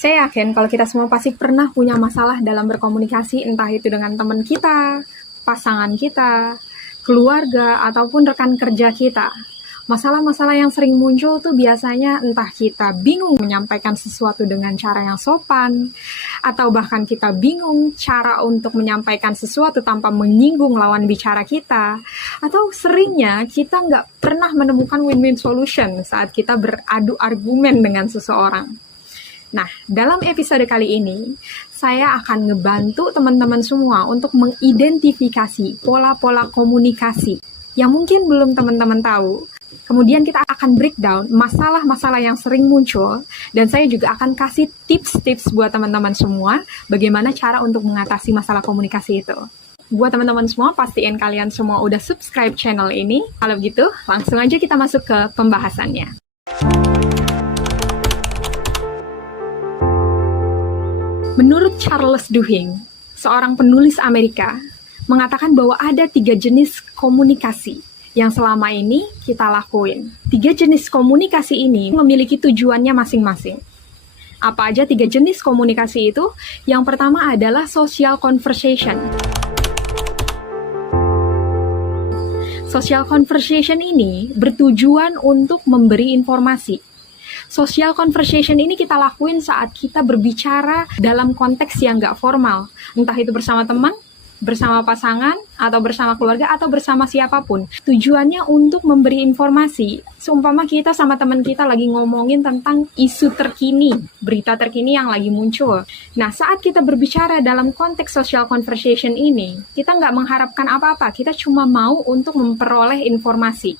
Saya yakin kalau kita semua pasti pernah punya masalah dalam berkomunikasi, entah itu dengan teman kita, pasangan kita, keluarga, ataupun rekan kerja kita. Masalah-masalah yang sering muncul tuh biasanya entah kita bingung menyampaikan sesuatu dengan cara yang sopan, atau bahkan kita bingung cara untuk menyampaikan sesuatu tanpa menyinggung lawan bicara kita, atau seringnya kita nggak pernah menemukan win-win solution saat kita beradu argumen dengan seseorang. Nah, dalam episode kali ini, saya akan ngebantu teman-teman semua untuk mengidentifikasi pola-pola komunikasi yang mungkin belum teman-teman tahu. Kemudian kita akan breakdown masalah-masalah yang sering muncul, dan saya juga akan kasih tips-tips buat teman-teman semua bagaimana cara untuk mengatasi masalah komunikasi itu. Buat teman-teman semua, pastiin kalian semua udah subscribe channel ini. Kalau gitu, langsung aja kita masuk ke pembahasannya. Menurut Charles Duhigg, seorang penulis Amerika, mengatakan bahwa ada 3 jenis komunikasi yang selama ini kita lakuin. 3 jenis komunikasi ini memiliki tujuannya masing-masing. Apa aja 3 jenis komunikasi itu? Yang pertama adalah social conversation. Social conversation ini bertujuan untuk memberi informasi. Social conversation ini kita lakuin saat kita berbicara dalam konteks yang nggak formal. Entah itu bersama teman, bersama pasangan, atau bersama keluarga, atau bersama siapapun. Tujuannya untuk memberi informasi. Seumpama kita sama teman kita lagi ngomongin tentang isu terkini, berita terkini yang lagi muncul. Nah, saat kita berbicara dalam konteks social conversation ini, kita nggak mengharapkan apa-apa, kita cuma mau untuk memperoleh informasi.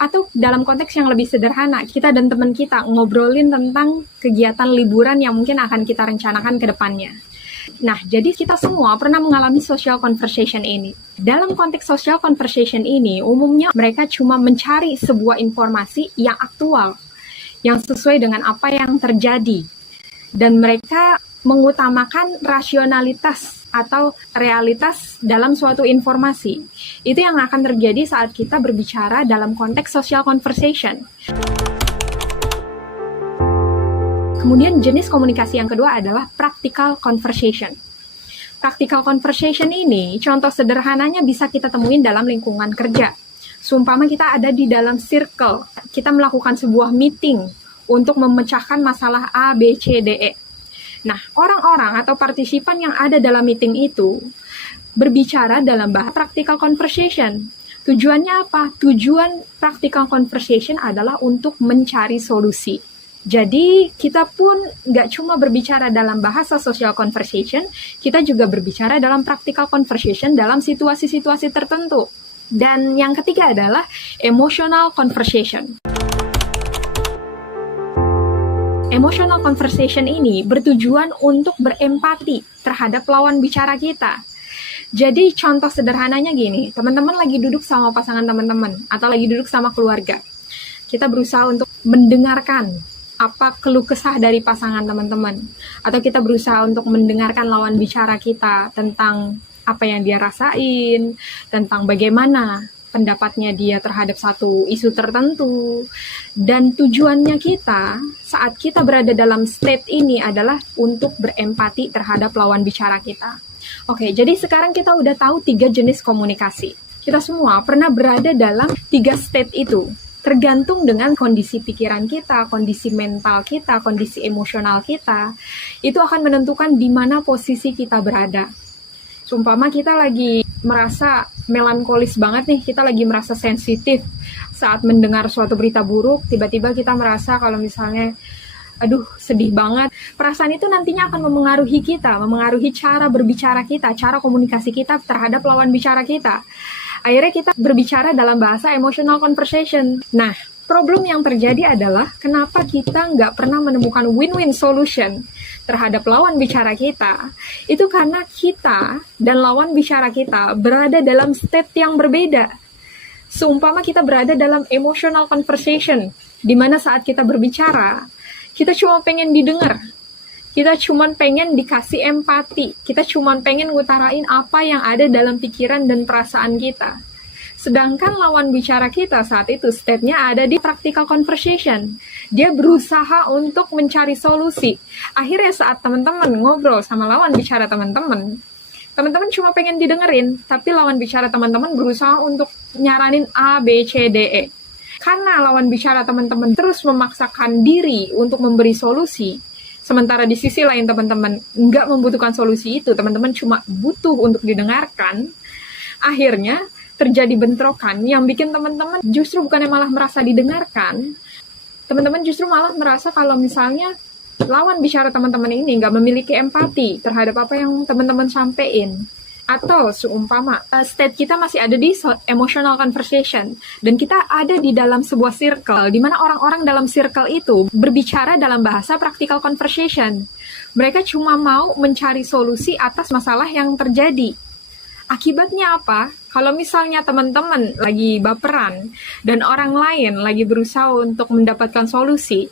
Atau dalam konteks yang lebih sederhana, kita dan teman kita ngobrolin tentang kegiatan liburan yang mungkin akan kita rencanakan ke depannya. Nah, jadi kita semua pernah mengalami social conversation ini. Dalam konteks social conversation ini, umumnya mereka cuma mencari sebuah informasi yang aktual, yang sesuai dengan apa yang terjadi. Dan mereka mengutamakan rasionalitas atau realitas dalam suatu informasi. Itu yang akan terjadi saat kita berbicara dalam konteks social conversation. Kemudian jenis komunikasi yang kedua adalah practical conversation. Practical conversation ini, contoh sederhananya bisa kita temuin dalam lingkungan kerja. Seumpama kita ada di dalam circle, kita melakukan sebuah meeting untuk memecahkan masalah A, B, C, D, E. Nah, orang-orang atau partisipan yang ada dalam meeting itu berbicara dalam bahasa practical conversation. Tujuannya apa? Tujuan practical conversation adalah untuk mencari solusi. Jadi, kita pun nggak cuma berbicara dalam bahasa social conversation, kita juga berbicara dalam practical conversation dalam situasi-situasi tertentu. Dan yang ketiga adalah emotional conversation. Emotional conversation ini bertujuan untuk berempati terhadap lawan bicara kita. Jadi contoh sederhananya gini, teman-teman lagi duduk sama pasangan teman-teman, atau lagi duduk sama keluarga. Kita berusaha untuk mendengarkan apa keluh kesah dari pasangan teman-teman. Atau kita berusaha untuk mendengarkan lawan bicara kita tentang apa yang dia rasain, tentang bagaimana pendapatnya dia terhadap satu isu tertentu. Dan tujuannya kita saat kita berada dalam state ini adalah untuk berempati terhadap lawan bicara kita. Oke, jadi sekarang kita udah tahu 3 jenis komunikasi. Kita semua pernah berada dalam 3 state itu. Tergantung dengan kondisi pikiran kita, kondisi mental kita, kondisi emosional kita. Itu akan menentukan di mana posisi kita berada. Seumpama kita lagi merasa melankolis banget nih, kita lagi merasa sensitif saat mendengar suatu berita buruk, tiba-tiba kita merasa kalau misalnya, aduh sedih banget. Perasaan itu nantinya akan memengaruhi kita, memengaruhi cara berbicara kita, cara komunikasi kita terhadap lawan bicara kita. Akhirnya kita berbicara dalam bahasa emotional conversation. Nah, problem yang terjadi adalah kenapa kita nggak pernah menemukan win-win solution terhadap lawan bicara kita. Itu karena kita dan lawan bicara kita berada dalam state yang berbeda. Seumpama kita berada dalam emotional conversation, di mana saat kita berbicara, kita cuma pengen didengar. Kita cuma pengen dikasih empati. Kita cuma pengen ngutarain apa yang ada dalam pikiran dan perasaan kita. Sedangkan lawan bicara kita saat itu state-nya ada di practical conversation. Dia berusaha untuk mencari solusi. Akhirnya saat teman-teman ngobrol sama lawan bicara teman-teman cuma pengen didengerin, tapi lawan bicara teman-teman berusaha untuk nyaranin A, B, C, D, E. Karena lawan bicara teman-teman terus memaksakan diri untuk memberi solusi, sementara di sisi lain teman-teman nggak membutuhkan solusi itu, teman-teman cuma butuh untuk didengarkan, akhirnya terjadi bentrokan yang bikin teman-teman justru bukannya malah merasa didengarkan, teman-teman justru malah merasa kalau misalnya lawan bicara teman-teman ini nggak memiliki empati terhadap apa yang teman-teman sampein. Atau seumpama state kita masih ada di emotional conversation dan kita ada di dalam sebuah circle di mana orang-orang dalam circle itu berbicara dalam bahasa practical conversation. Mereka cuma mau mencari solusi atas masalah yang terjadi. Akibatnya apa? Kalau misalnya teman-teman lagi baperan dan orang lain lagi berusaha untuk mendapatkan solusi,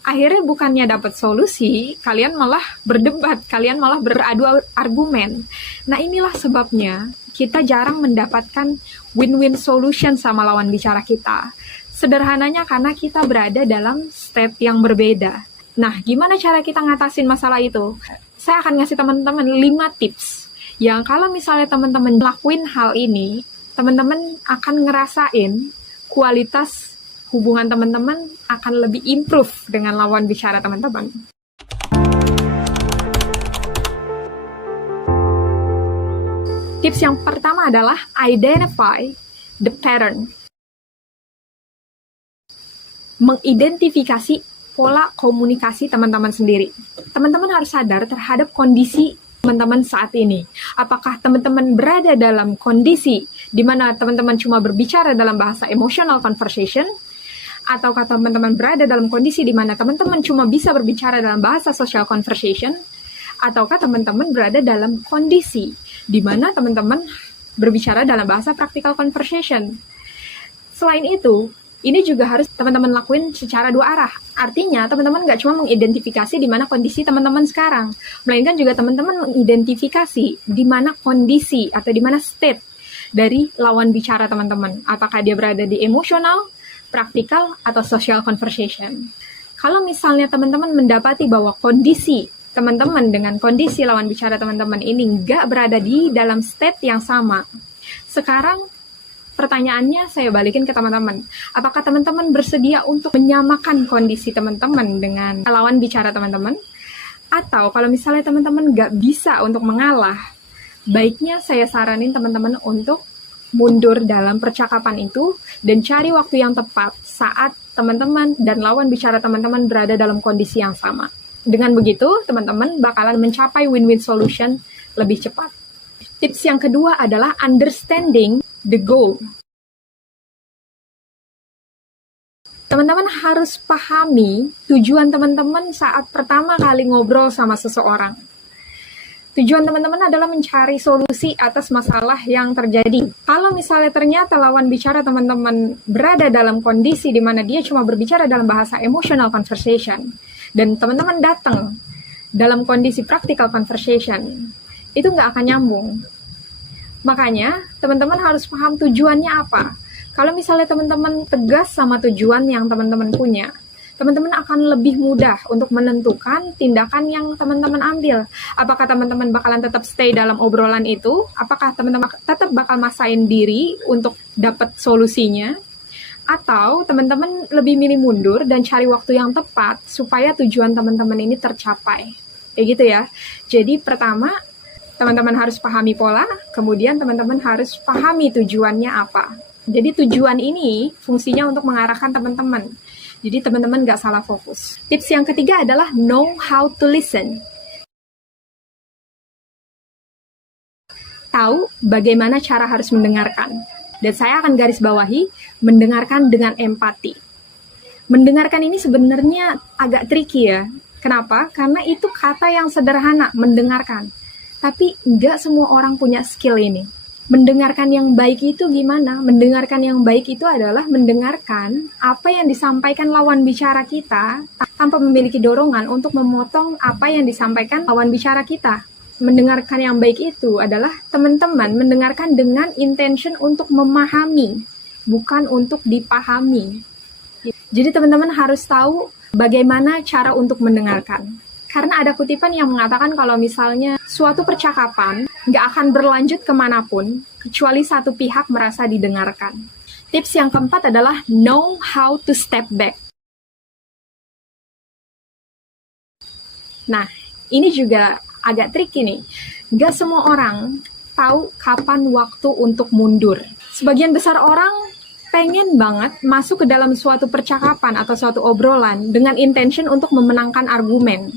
akhirnya bukannya dapat solusi, kalian malah berdebat, kalian malah beradu argumen. Nah, inilah sebabnya kita jarang mendapatkan win-win solution sama lawan bicara kita. Sederhananya karena kita berada dalam state yang berbeda. Nah, gimana cara kita ngatasin masalah itu? Saya akan ngasih teman-teman 5 tips yang kalau misalnya teman-teman lakuin hal ini, teman-teman akan ngerasain kualitas hubungan teman-teman akan lebih improve dengan lawan bicara teman-teman. Tips yang pertama adalah identify the pattern. Mengidentifikasi pola komunikasi teman-teman sendiri. Teman-teman harus sadar terhadap kondisi teman-teman saat ini. Apakah teman-teman berada dalam kondisi di mana teman-teman cuma berbicara dalam bahasa emotional conversation, ataukah teman-teman berada dalam kondisi di mana teman-teman cuma bisa berbicara dalam bahasa social conversation, ataukah teman-teman berada dalam kondisi di mana teman-teman berbicara dalam bahasa practical conversation. Selain itu, ini juga harus teman-teman lakuin secara 2 arah. Artinya, teman-teman nggak cuma mengidentifikasi di mana kondisi teman-teman sekarang, melainkan juga teman-teman mengidentifikasi di mana kondisi atau di mana state dari lawan bicara teman-teman. Apakah dia berada di emosional, praktikal, atau social conversation. Kalau misalnya teman-teman mendapati bahwa kondisi teman-teman dengan kondisi lawan bicara teman-teman ini nggak berada di dalam state yang sama, sekarang pertanyaannya saya balikin ke teman-teman. Apakah teman-teman bersedia untuk menyamakan kondisi teman-teman dengan lawan bicara teman-teman? Atau kalau misalnya teman-teman nggak bisa untuk mengalah, baiknya saya saranin teman-teman untuk mundur dalam percakapan itu dan cari waktu yang tepat saat teman-teman dan lawan bicara teman-teman berada dalam kondisi yang sama. Dengan begitu, teman-teman bakalan mencapai win-win solution lebih cepat. Tips yang kedua adalah understanding the goal. Teman-teman harus pahami tujuan teman-teman saat pertama kali ngobrol sama seseorang. Tujuan teman-teman adalah mencari solusi atas masalah yang terjadi. Kalau misalnya ternyata lawan bicara teman-teman berada dalam kondisi di mana dia cuma berbicara dalam bahasa emotional conversation, dan teman-teman datang dalam kondisi practical conversation, itu nggak akan nyambung. Makanya, teman-teman harus paham tujuannya apa. Kalau misalnya teman-teman tegas sama tujuan yang teman-teman punya, teman-teman akan lebih mudah untuk menentukan tindakan yang teman-teman ambil. Apakah teman-teman bakalan tetap stay dalam obrolan itu? Apakah teman-teman tetap bakal maksain diri untuk dapat solusinya? Atau teman-teman lebih milih mundur dan cari waktu yang tepat supaya tujuan teman-teman ini tercapai? Kayak gitu ya. Jadi pertama, teman-teman harus pahami pola, kemudian teman-teman harus pahami tujuannya apa. Jadi tujuan ini fungsinya untuk mengarahkan teman-teman. Jadi teman-teman nggak salah fokus. Tips yang ketiga adalah know how to listen. Tahu bagaimana cara harus mendengarkan. Dan saya akan garis bawahi, mendengarkan dengan empati. Mendengarkan ini sebenarnya agak tricky ya. Kenapa? Karena itu kata yang sederhana, mendengarkan. Tapi nggak semua orang punya skill ini. Mendengarkan yang baik itu gimana? Mendengarkan yang baik itu adalah mendengarkan apa yang disampaikan lawan bicara kita tanpa memiliki dorongan untuk memotong apa yang disampaikan lawan bicara kita. mendengarkan yang baik itu adalah teman-teman mendengarkan dengan intention untuk memahami, bukan untuk dipahami. Jadi teman-teman harus tahu bagaimana cara untuk mendengarkan. Karena ada kutipan yang mengatakan kalau misalnya suatu percakapan nggak akan berlanjut kemanapun, kecuali satu pihak merasa didengarkan. Tips yang keempat adalah know how to step back. Nah, ini juga agak tricky nih. Nggak semua orang tahu kapan waktu untuk mundur. Sebagian besar orang pengen banget masuk ke dalam suatu percakapan atau suatu obrolan dengan intention untuk memenangkan argumen.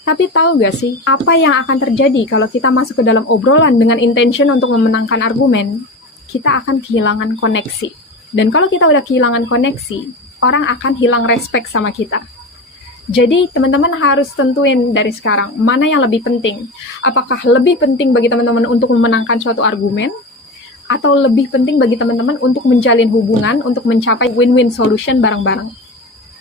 Tapi tahu gak sih, apa yang akan terjadi kalau kita masuk ke dalam obrolan dengan intention untuk memenangkan argumen? Kita akan kehilangan koneksi. Dan kalau kita udah kehilangan koneksi, orang akan hilang respect sama kita. Jadi teman-teman harus tentuin dari sekarang, mana yang lebih penting. Apakah lebih penting bagi teman-teman untuk memenangkan suatu argumen? Atau lebih penting bagi teman-teman untuk menjalin hubungan, untuk mencapai win-win solution bareng-bareng.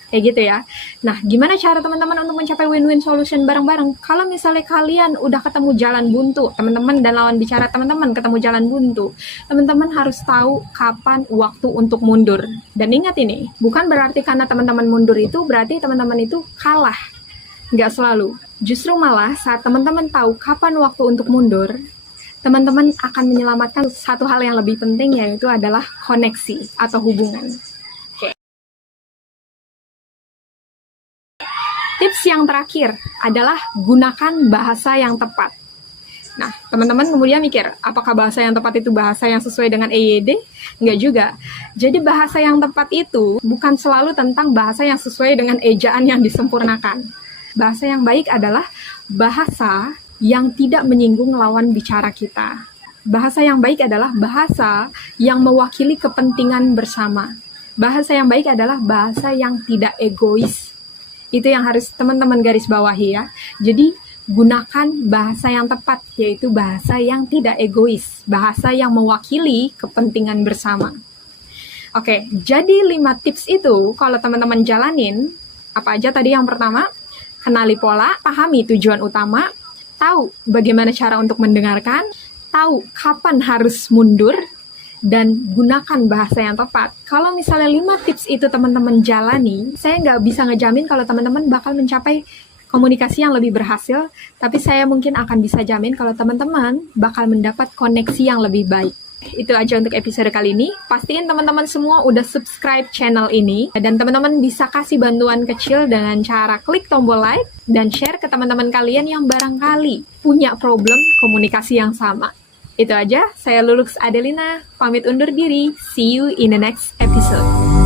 Kayak gitu ya. Nah, gimana cara teman-teman untuk mencapai win-win solution bareng-bareng? Kalau misalnya kalian udah ketemu jalan buntu, teman-teman dan lawan bicara teman-teman ketemu jalan buntu, teman-teman harus tahu kapan waktu untuk mundur. Dan ingat ini, bukan berarti karena teman-teman mundur itu berarti teman-teman itu kalah. Nggak selalu. Justru malah saat teman-teman tahu kapan waktu untuk mundur, teman-teman akan menyelamatkan satu hal yang lebih penting, yaitu adalah koneksi atau hubungan. Tips yang terakhir adalah gunakan bahasa yang tepat. Nah, teman-teman kemudian mikir, apakah bahasa yang tepat itu bahasa yang sesuai dengan EYD? Enggak juga. Jadi bahasa yang tepat itu bukan selalu tentang bahasa yang sesuai dengan ejaan yang disempurnakan. Bahasa yang baik adalah bahasa yang tidak menyinggung lawan bicara kita. Bahasa yang baik adalah bahasa yang mewakili kepentingan bersama. Bahasa yang baik adalah bahasa yang tidak egois. Itu yang harus teman-teman garis bawahi ya. Jadi gunakan bahasa yang tepat, yaitu bahasa yang tidak egois, bahasa yang mewakili kepentingan bersama. Oke, jadi 5 tips itu kalau teman-teman jalanin, apa aja tadi? Yang pertama, kenali pola, pahami tujuan utama, tahu bagaimana cara untuk mendengarkan, tahu kapan harus mundur, dan gunakan bahasa yang tepat. Kalau misalnya 5 tips itu teman-teman jalani, saya nggak bisa ngejamin kalau teman-teman bakal mencapai komunikasi yang lebih berhasil, tapi saya mungkin akan bisa jamin kalau teman-teman bakal mendapat koneksi yang lebih baik. Itu aja untuk episode kali ini. Pastiin teman-teman semua udah subscribe channel ini, dan teman-teman bisa kasih bantuan kecil dengan cara klik tombol like dan share ke teman-teman kalian yang barangkali punya problem komunikasi yang sama. Itu aja, saya Lulux Adelina, pamit undur diri. See you in the next episode.